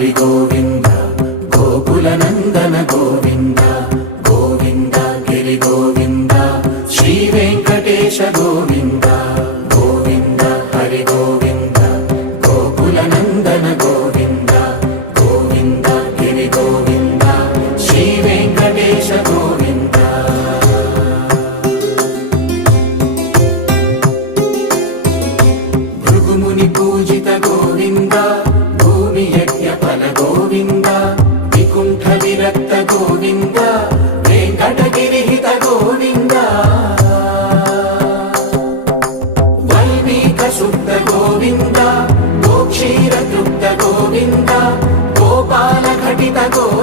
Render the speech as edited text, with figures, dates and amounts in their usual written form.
హరి గోవింద గోకుల నందన గోవింద గోవింద గిరి గోవింద శ్రీ వెంకటేశ గోవింద గోవింద హరి గోవింద గోకుల నందన గోవింద గోవింద గిరి గోవింద శ్రీ వెంకటేశ గోవింద భృగుముని పూజిత గోవింద భూమి యజ్ఞ ఫల గోవింద వికుంఠ విరక్త గోవింద వెంకటగిరిహిత గోవింద వైదిక శుద్ధ గోవింద గోక్షీర తృప్త గోవింద గోపాల ఘటిత గోవింద